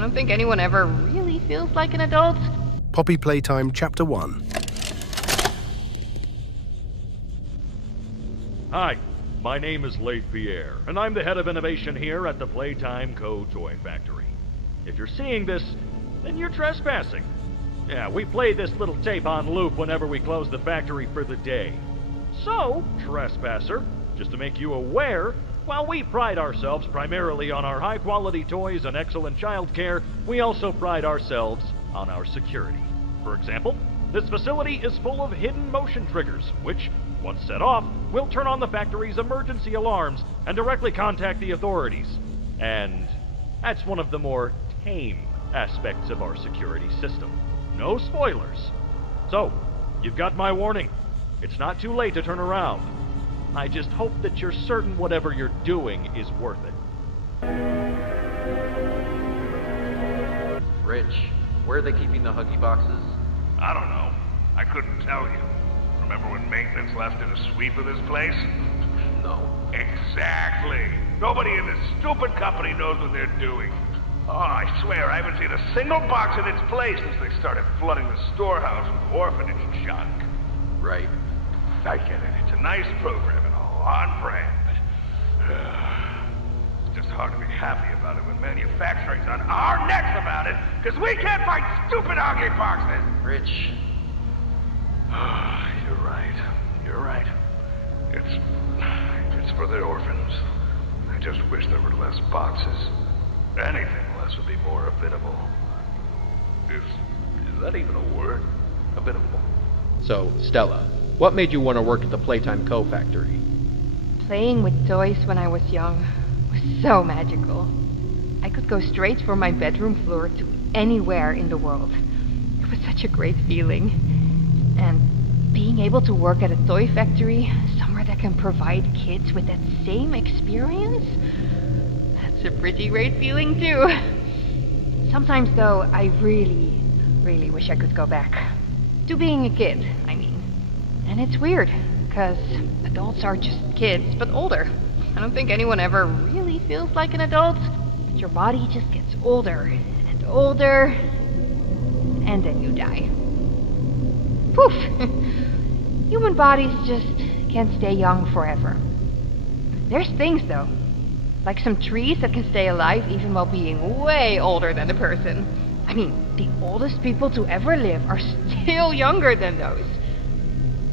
I don't think anyone ever really feels like an adult. Poppy Playtime Chapter 1. Hi, my name is Leif Pierre, and I'm the head of innovation here at the Playtime Co. Toy Factory. If you're seeing this, then you're trespassing. Yeah, we play this little tape on loop whenever we close the factory for the day. So, trespasser, just to make you aware, while we pride ourselves primarily on our high-quality toys and excellent childcare, we also pride ourselves on our security. For example, this facility is full of hidden motion triggers, which, once set off, will turn on the factory's emergency alarms and directly contact the authorities. And that's one of the more tame aspects of our security system. No spoilers. So, you've got my warning. It's not too late to turn around. I just hope that you're certain whatever you're doing is worth it. Rich, where are they keeping the Huggy boxes? I don't know. I couldn't tell you. Remember when maintenance left in a sweep of this place? No. Exactly. Nobody in this stupid company knows what they're doing. Oh, I swear, I haven't seen a single box in its place since they started flooding the storehouse with orphanage junk. Right. I get it. It's a nice program and all, on brand, but it's just hard to be happy about it when manufacturing's on our necks about it, because we can't find stupid Huggy boxes. Rich. You're right. You're right. It's for the orphans. I just wish there were less boxes. Anything less would be more habitable. Is that even a word? Habitable. So, Stella, what made you want to work at the Playtime Co. Factory? Playing with toys when I was young was so magical. I could go straight from my bedroom floor to anywhere in the world. It was such a great feeling. And being able to work at a toy factory, somewhere that can provide kids with that same experience, that's a pretty great feeling too. Sometimes though, I really, really wish I could go back. To being a kid, I mean. And it's weird, because adults are just kids, but older. I don't think anyone ever really feels like an adult, but your body just gets older and older, and then you die. Poof! Human bodies just can't stay young forever. There's things though, like some trees that can stay alive even while being way older than the person. I mean, the oldest people to ever live are still younger than those.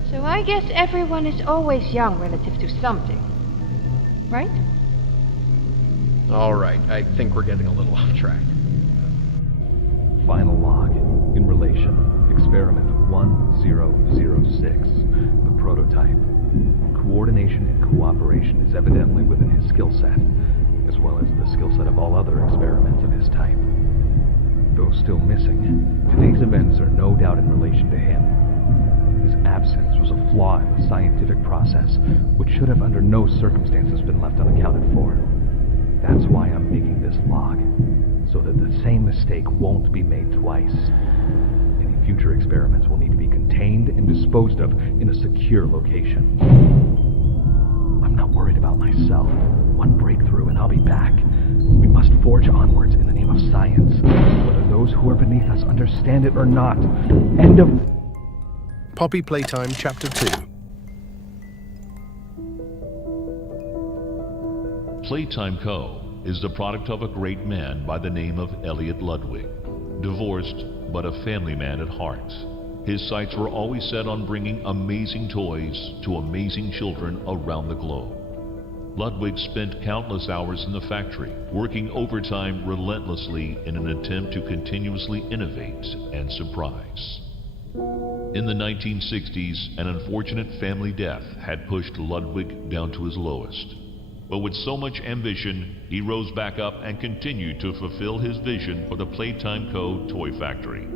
So I guess everyone is always young relative to something. Right? Alright, I think we're getting a little off track. Final log. In relation. Experiment 1006. The prototype. Coordination and cooperation is evidently within his skill set, as well as the skill set of all other experiments of his type. Though still missing, today's events are no doubt in relation to him. His absence was a flaw in the scientific process, which should have under no circumstances been left unaccounted for. That's why I'm making this log, so that the same mistake won't be made twice. Any future experiments will need to be contained and disposed of in a secure location. I'm not worried about myself. One breakthrough and I'll be back. We must forge onwards in the name of science, whether those who are beneath us understand it or not. End of... Poppy Playtime Chapter 2. Playtime Co. is the product of a great man by the name of Elliot Ludwig. Divorced, but a family man at heart. His sights were always set on bringing amazing toys to amazing children around the globe. Ludwig spent countless hours in the factory, working overtime relentlessly in an attempt to continuously innovate and surprise. In the 1960s, an unfortunate family death had pushed Ludwig down to his lowest. But with so much ambition, he rose back up and continued to fulfill his vision for the Playtime Co. Toy Factory.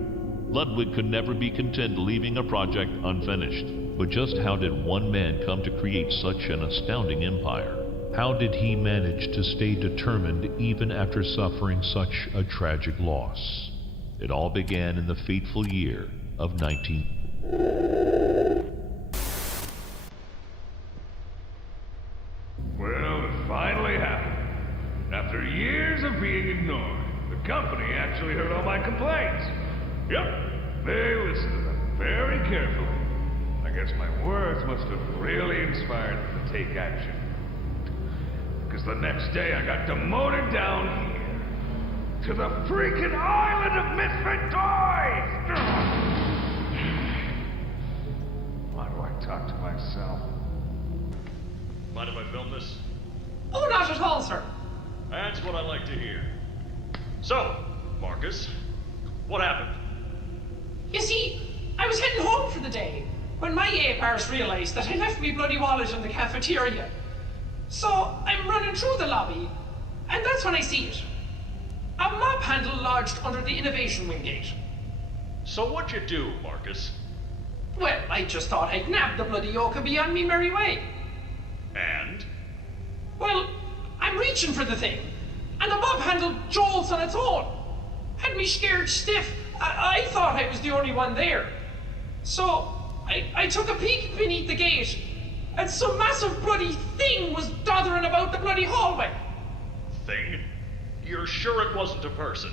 Ludwig could never be content leaving a project unfinished. But just how did one man come to create such an astounding empire? How did he manage to stay determined even after suffering such a tragic loss? It all began in the fateful year of 19... Well, it finally happened. After years of being ignored, the company They actually heard all my complaints. Yep, they listened to them very carefully. I guess my words must have really inspired them to take action. Because the next day I got demoted down here to the freaking island of misfit toys! Why do I talk to myself? Mind if I film this? Oh, not at all, sir. That's what I like to hear. So, Marcus, what happened? You see, I was heading home for the day when my A-Pars realized that I left me bloody wallet in the cafeteria. So, I'm running through the lobby, and that's when I see it. A mop handle lodged under the innovation wing gate. So what'd you do, Marcus? Well, I just thought I'd nab the bloody yoke and be on me merry way. And? Well, I'm reaching for the thing, and the mop handle jolts on its own. Had me scared stiff. I thought I was the only one there. So, I took a peek beneath the gate, and some massive bloody thing was dothering about the bloody hallway. Thing? You're sure it wasn't a person?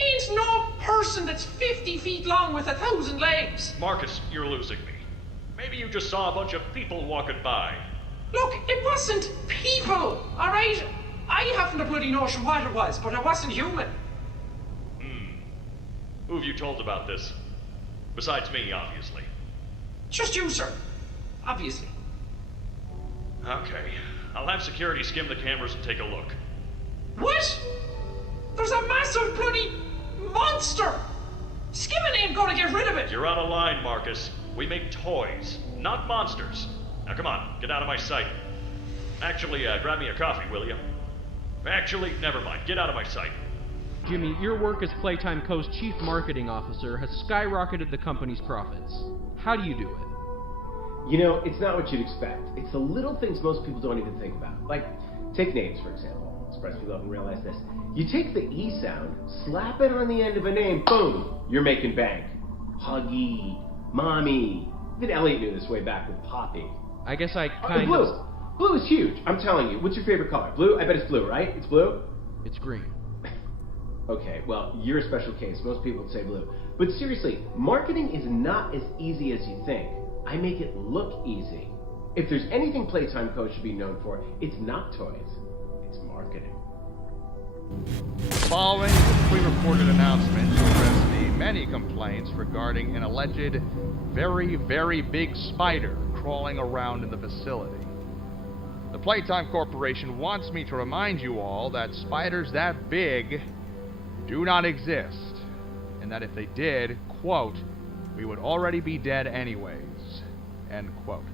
Ain't no person that's 50 feet long with 1,000 legs. Marcus, you're losing me. Maybe you just saw a bunch of people walking by. Look, it wasn't people, alright? I haven't a bloody notion what it was, but it wasn't human. Who have you told about this? Besides me, obviously. Just you, sir. Obviously. Okay. I'll have security skim the cameras and take a look. What? There's a massive bloody monster! Skimming ain't gonna get rid of it! You're out of line, Marcus. We make toys, not monsters. Now come on, get out of my sight. Actually, grab me a coffee, will you? Actually, never mind. Get out of my sight. Jimmy, your work as Playtime Co.'s Chief Marketing Officer has skyrocketed the company's profits. How do you do it? You know, it's not what you'd expect. It's the little things most people don't even think about. Like, take names, for example. Surprised people haven't realized this. You take the E sound, slap it on the end of a name, boom, you're making bank. Huggy, Mommy. Even Elliot knew this way back with Poppy. I guess I And blue. Blue is huge. I'm telling you. What's your favorite color? Blue? I bet it's blue, right? It's blue? It's green. Okay, well, you're a special case. Most people would say blue. But seriously, marketing is not as easy as you think. I make it look easy. If there's anything Playtime Co. should be known for, it's not toys. It's marketing. Following the pre-recorded announcement to address the many complaints regarding an alleged very, very big spider crawling around in the facility. The Playtime Corporation wants me to remind you all that spiders that big do not exist, and that if they did, quote, we would already be dead anyways, end quote.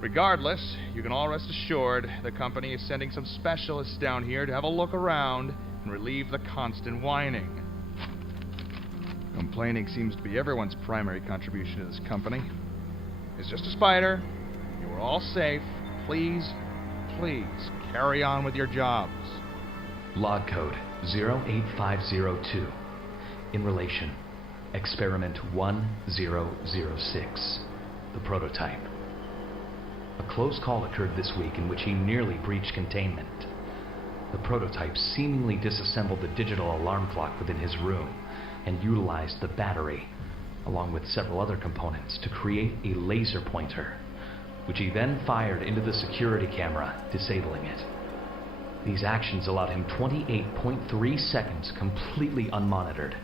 Regardless, you can all rest assured the company is sending some specialists down here to have a look around and relieve the constant whining. Complaining seems to be everyone's primary contribution to this company. It's just a spider. You are all safe. Please, please, carry on with your jobs. Log code 08502. In relation, experiment 1006. The prototype. A close call occurred this week in which he nearly breached containment. The prototype seemingly disassembled the digital alarm clock within his room and utilized the battery, along with several other components, to create a laser pointer, which he then fired into the security camera, disabling it. These actions allowed him 28.3 seconds completely unmonitored.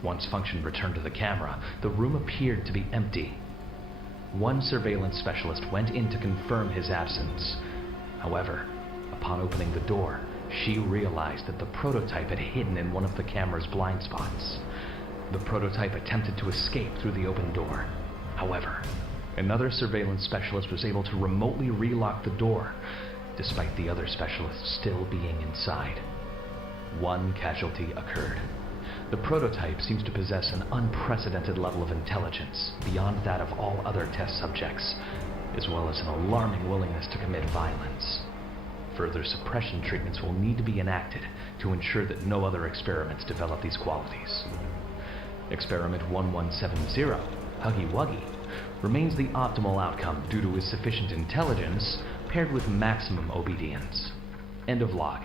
Once function returned to the camera, the room appeared to be empty. One surveillance specialist went in to confirm his absence. However, upon opening the door, she realized that the prototype had hidden in one of the camera's blind spots. The prototype attempted to escape through the open door. However, another surveillance specialist was able to remotely relock the door, despite the other specialists still being inside. One casualty occurred. The prototype seems to possess an unprecedented level of intelligence, beyond that of all other test subjects, as well as an alarming willingness to commit violence. Further suppression treatments will need to be enacted to ensure that no other experiments develop these qualities. Experiment 1170, Huggy Wuggy, remains the optimal outcome due to his sufficient intelligence paired with maximum obedience. End of log.